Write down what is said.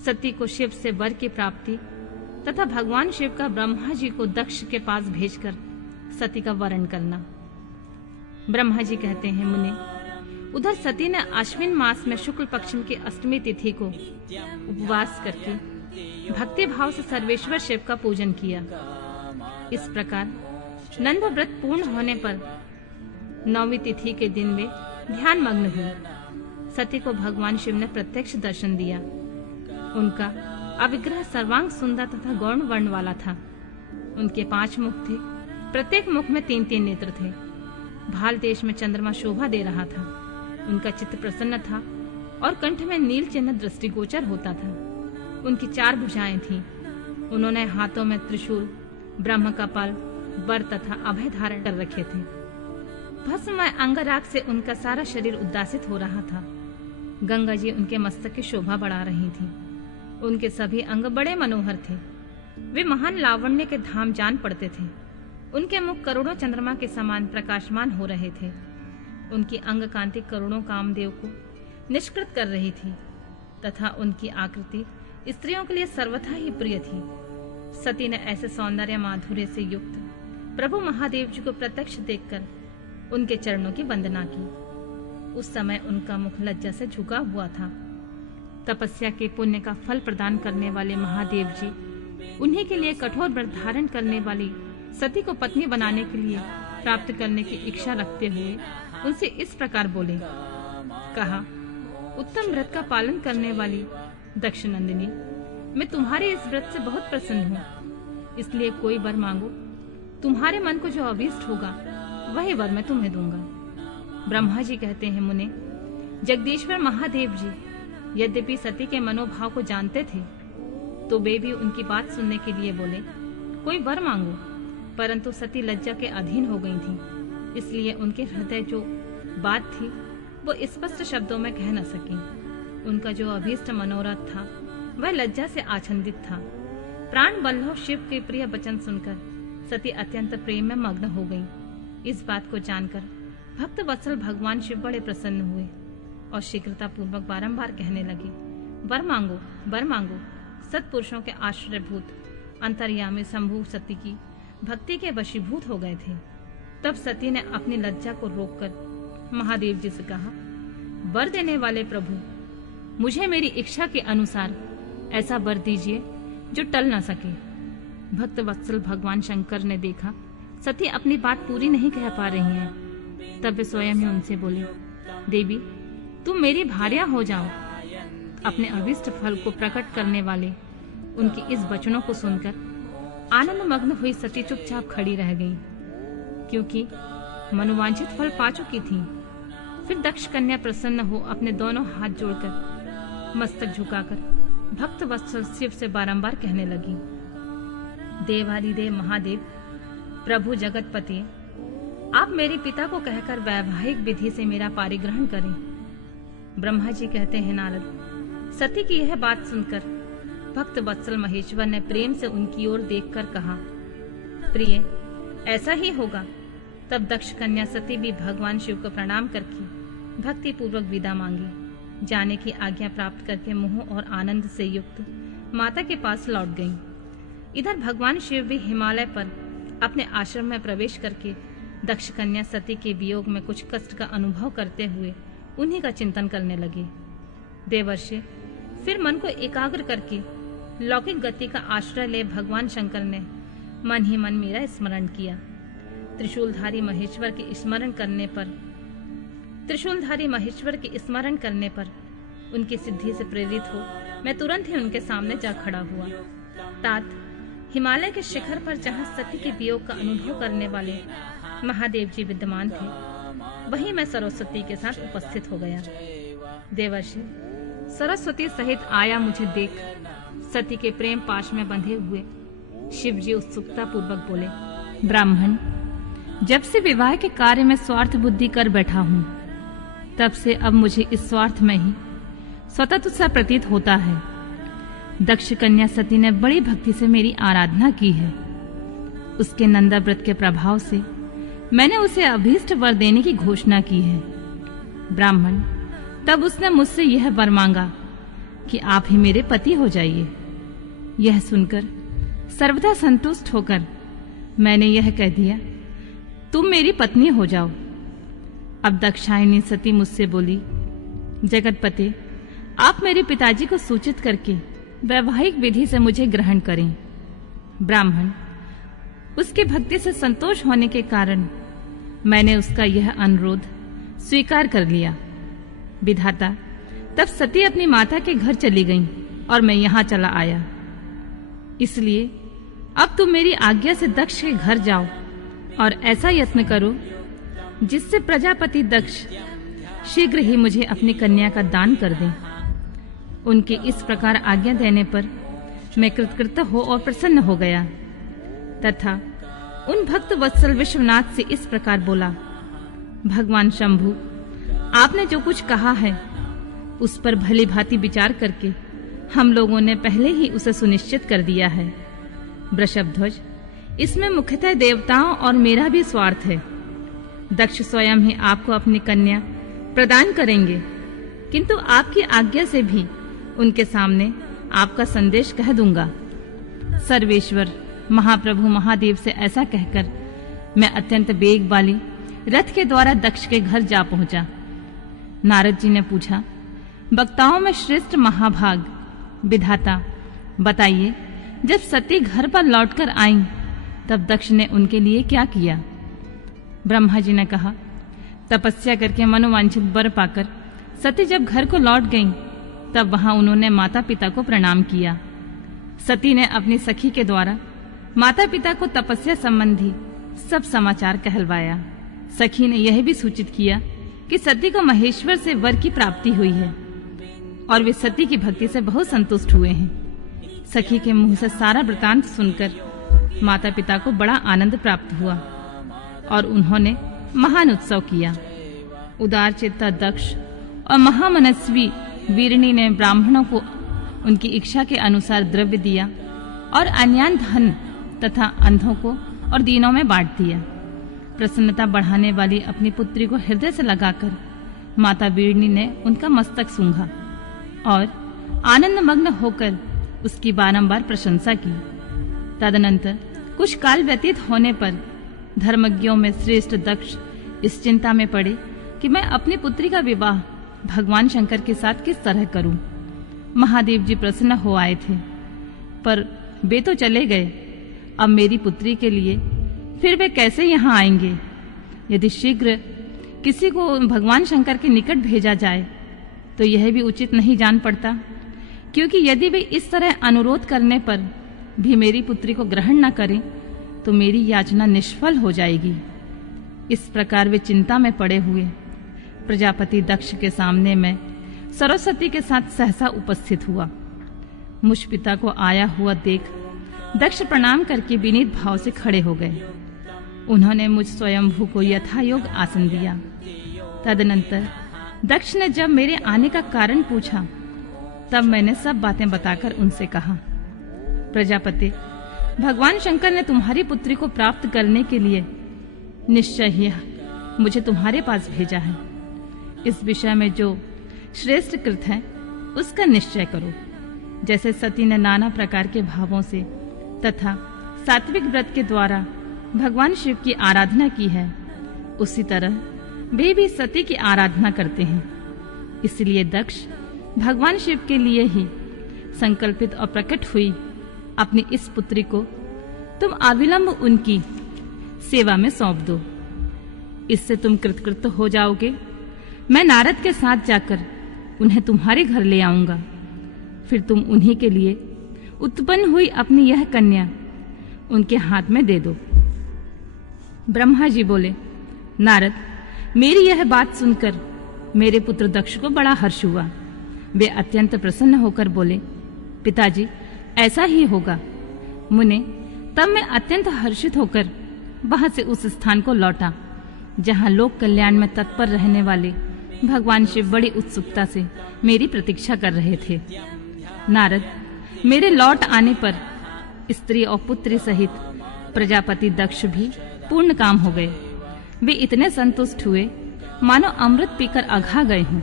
सती को शिव से वर की प्राप्ति तथा भगवान शिव का ब्रह्मा जी को दक्ष के पास भेजकर सती का वरण करना। ब्रह्मा जी कहते हैं, मुने, उधर सती ने आश्विन मास में शुक्ल पक्ष की अष्टमी तिथि को उपवास करके भक्ति भाव से सर्वेश्वर शिव का पूजन किया। इस प्रकार नंद व्रत पूर्ण होने पर 9वीं तिथि के दिन वे ध्यान मग्न हुए। सती को भगवान शिव ने प्रत्यक्ष दर्शन दिया। उनका अविग्रह सर्वांग सुंदर तथा गौण वर्ण वाला था। उनके 5 मुख थे, प्रत्येक मुख में 3-3 नेत्र थे। भाल देश में चंद्रमा शोभा दे रहा था। उनका चित्त प्रसन्न था और कंठ में नील चिन्ह दृष्टिगोचर होता था। उनकी 4 भुजाएं थीं। उन्होंने हाथों में त्रिशूल, ब्रह्म कपाल, वर तथा अभय धारण कर रखे थे। भस्ममय अंगराग से उनका सारा शरीर उद्दासित हो रहा था। गंगा जी उनके मस्तक की शोभा बढ़ा रही थी। उनके सभी अंग बड़े मनोहर थे। वे महान लावण्य के धाम जान पड़ते थे। उनके मुख करोड़ों चंद्रमा के समान प्रकाशमान हो रहे थे। उनकी अंग कांति करोड़ों कामदेव को निष्कृत कर रही थी तथा उनकी आकृति स्त्रियों के लिए सर्वथा ही प्रिय थी। सती ने ऐसे सौंदर्य माधुर्य से युक्त प्रभु महादेव जी को प्रत्यक्ष देखकर उनके चरणों की वंदना की। उस समय उनका मुख लज्जा से झुका हुआ था। तपस्या के पुण्य का फल प्रदान करने वाले महादेव जी उन्हीं के लिए कठोर व्रत धारण करने वाली सती को पत्नी बनाने के लिए प्राप्त करने की इच्छा रखते हुए उनसे इस प्रकार बोले। कहा, उत्तम व्रत का पालन करने वाली दक्षनंदिनी, मैं तुम्हारे इस व्रत से बहुत प्रसन्न हूँ, इसलिए कोई वर मांगो। तुम्हारे मन को जो अभीष्ट होगा वही वर मैं तुम्हें दूंगा। ब्रह्मा जी कहते हैं, मुने, जगदीश्वर महादेव जी यद्यपि सती के मनोभाव को जानते थे तो वे भी उनकी बात सुनने के लिए बोले, कोई वर मांगो। परंतु सती लज्जा के अधीन हो गई थी, इसलिए उनके हृदय जो बात थी वो स्पष्ट शब्दों में कह न सकी। उनका जो अभीष्ट मनोरथ था वह लज्जा से आच्छादित था। प्राण बल्लभ शिव के प्रिय वचन सुनकर सती अत्यंत प्रेम में मग्न हो गई। इस बात को जानकर भक्त वत्सल भगवान शिव बड़े प्रसन्न हुए और शीघ्रता पूर्वक बारंबार कहने लगे, वर मांगो, वर मांगो। सत्पुरुषों के आश्रयभूत अंतर्यामी शंभु सती की भक्ति के वशीभूत हो गए थे। तब सती ने अपनी लज्जा को रोककर महादेव जी से कहा, वर देने वाले प्रभु, मुझे मेरी इच्छा के अनुसार ऐसा वर दीजिए जो टल न सके। भक्त वत्सल भगवान शंकर ने देखा सती अपनी बात पूरी नहीं कह पा रही हैं। तब वे स्वयं ही उनसे बोले, देवी, तुम मेरी भार्या हो जाओ। अपने अभिष्ट फल को प्रकट करने वाले उनके इस वचनों को सुनकर आनंद मग्न हुई सती चुपचाप खड़ी रह गई, क्योंकि मनोवांछित फल पा चुकी थी। फिर दक्ष कन्या प्रसन्न हो अपने दोनों हाथ जोड़कर मस्तक झुकाकर भक्त वत्सल शिव से बारंबार कहने लगी, देवादिदेव महादेव, प्रभु जगतपति, आप मेरे पिता को कहकर वैवाहिक विधि से मेरा पारिग्रहण करें। ब्रह्मा जी कहते हैं, नारद, सती की यह बात सुनकर भक्त वत्सल महेश्वर ने प्रेम से उनकी ओर देखकर कहा, प्रिय, ऐसा ही होगा। तब दक्ष कन्या सती भी भगवान शिव को प्रणाम करके भक्ति पूर्वक विदा मांगी। जाने की आज्ञा प्राप्त करके मोह और आनंद से युक्त माता के पास लौट गईं। इधर भगवान शिव भी हिमालय पर अपने आश्रम में प्रवेश करके दक्ष कन्या सती के वियोग में कुछ कष्ट का अनुभव करते हुए उन्हीं का चिंतन करने लगे। देवर्षि, फिर मन को एकाग्र करके लौकिक गति का आश्रय ले भगवान शंकर ने मन ही मन मेरा स्मरण किया। त्रिशूलधारी महेश्वर के स्मरण करने पर उनकी सिद्धि से प्रेरित हो मैं तुरंत ही उनके सामने जा खड़ा हुआ। तात हिमालय के शिखर पर जहाँ सती के वियोग का अनुभव करने वाले महादेव जी विद्यमान थे, वहीं मैं सरस्वती के साथ उपस्थित हो गया। देवर्षि, सरस्वती सहित आया मुझे देख सती के प्रेम पाश में बंधे हुए शिव जी उत्सुकता पूर्वक बोले, ब्राह्मण, जब से विवाह के कार्य में स्वार्थ बुद्धि कर बैठा हूँ, तब से अब मुझे इस स्वार्थ में ही स्वतः सा प्रतीत होता है। दक्ष कन्या सती ने बड़ी भक्ति से मेरी आराधना की है। उसके नंदा व्रत के प्रभाव से मैंने उसे अभीष्ट वर देने की घोषणा की है। ब्राह्मण, तब उसने मुझसे यह वर मांगा कि आप ही मेरे पति हो जाइए। यह सुनकर सर्वथा संतुष्ट होकर मैंने यह कह दिया, तुम मेरी पत्नी हो जाओ। अब दाक्षायणी सती मुझसे बोली, जगतपते, आप मेरे पिताजी को सूचित करके वैवाहिक विधि से मुझे ग्रहण करें। ब्राह्मण उसकी भक्ति से संतोष होने के कारण मैंने उसका यह अनुरोध स्वीकार कर लिया। विधाता, तब सती अपनी माता के घर चली गईं और मैं यहाँ चला आया। इसलिए अब तुम मेरी आज्ञा से दक्ष के घर जाओ और ऐसा यत्न करो जिससे प्रजापति दक्ष शीघ्र ही मुझे अपनी कन्या का दान कर दें। उनके इस प्रकार आज्ञा देने पर मैं कृतकृत्य हो और प्रसन्न हो गया तथा उन भक्त वत्सल विश्वनाथ से इस प्रकार बोला, भगवान शंभु, आपने जो कुछ कहा है उस पर भली भांति विचार करके हम लोगों ने पहले ही उसे सुनिश्चित कर दिया है। वृषभध्वज, इसमें मुख्यतः देवताओं और मेरा भी स्वार्थ है। दक्ष स्वयं ही आपको अपनी कन्या प्रदान करेंगे, किंतु आपकी आज्ञा से भी उनके सामने आपका संदेश कह दूंगा। सर्वेश्वर महाप्रभु महादेव से ऐसा कहकर मैं अत्यंत वेग वाली रथ के द्वारा दक्ष के घर जा पहुंचा। नारद जी ने पूछा, वक्ताओं में श्रेष्ठ महाभाग विधाता, बताइए, जब सती घर पर लौटकर आईं तब दक्ष ने उनके लिए क्या किया? ब्रह्मा जी ने कहा, तपस्या करके मनोवांछित वर पाकर सती जब घर को लौट गईं तब वहां उन्होंने माता पिता को प्रणाम किया। सती ने अपनी सखी के द्वारा माता पिता को तपस्या संबंधी सब समाचार कहलवाया। सखी ने यह भी सूचित किया कि सती को महेश्वर से वर की प्राप्ति हुई है और वे सती की भक्ति से बहुत संतुष्ट हुए हैं। सखी के मुंह से सारा वृतांत सुनकर माता पिता को बड़ा आनंद प्राप्त हुआ और उन्होंने महान उत्सव किया। उदार चित्ता दक्ष और महामनस्वी वीरणी ने ब्राह्मणों को उनकी इच्छा के अनुसार द्रव्य दिया और अन्यान धन तथा अंधों को और दीनों में बांट दिया। प्रसन्नता बढ़ाने वाली अपनी पुत्री को हृदय से लगाकर माता वीरणी ने उनका मस्तक सूंघा और आनंद मग्न होकर उसकी बारंबार प्रशंसा की। तदनंतर कुछ काल व्यतीत होने पर धर्मज्ञों में श्रेष्ठ दक्ष इस चिंता में पड़े कि मैं अपनी पुत्री का विवाह भगवान शंकर के साथ किस तरह करूं। महादेव जी प्रसन्न हो आए थे, पर वे तो चले गए। अब मेरी पुत्री के लिए फिर वे कैसे यहाँ आएंगे? यदि शीघ्र किसी को भगवान शंकर के निकट भेजा जाए तो यह भी उचित नहीं जान पड़ता, क्योंकि यदि वे इस तरह अनुरोध करने पर भी मेरी पुत्री को ग्रहण न करें तो मेरी याचना निष्फल हो जाएगी। इस प्रकार वे चिंता में पड़े हुए प्रजापति दक्ष के सामने मैं सरस्वती के साथ सहसा उपस्थित हुआ। मुझ पिता को आया हुआ देख दक्ष प्रणाम करके विनीत भाव से खड़े हो गए। उन्होंने मुझ स्वयंभू को यथायोग आसन दिया। तदनंतर दक्ष ने जब मेरे आने का कारण पूछा तब मैंने सब बातें बताकर उनसे कहा, प्रजापति, भगवान शंकर ने तुम्हारी पुत्री को प्राप्त करने के लिए निश्चय ही मुझे तुम्हारे पास भेजा है। इस विषय में जो श्रेष्ठ कृत है उसका निश्चय करो। जैसे सती ने नाना प्रकार के भावों से तथा सात्विक व्रत के द्वारा भगवान शिव की आराधना की है, उसी तरह वे भी सती की आराधना करते हैं। इसलिए दक्ष भगवान शिव के लिए ही संकल्पित और प्रकट हुई अपनी इस पुत्री को तुम अविलंब उनकी सेवा में सौंप दो। इससे तुम कृतकृत्य हो जाओगे। मैं नारद के साथ जाकर उन्हें तुम्हारे घर ले आऊंगा। फिर तुम उन्हीं के लिए उत्पन्न हुई अपनी यह कन्या उनके हाथ में दे दो। ब्रह्मा जी बोले, नारद, मेरी यह बात सुनकर मेरे पुत्र दक्ष को बड़ा हर्ष हुआ। वे अत्यंत प्रसन्न होकर बोले, पिताजी, ऐसा ही होगा। मुने, तब मैं अत्यंत हर्षित होकर वहां से उस स्थान को लौटा जहां लोक कल्याण में तत्पर रहने वाले भगवान शिव बड़ी उत्सुकता से मेरी प्रतीक्षा कर रहे थे। नारद, मेरे लौट आने पर स्त्री और पुत्री सहित प्रजापति दक्ष भी पूर्ण काम हो गए। वे इतने संतुष्ट हुए मानो अमृत पीकर अघा गए हों।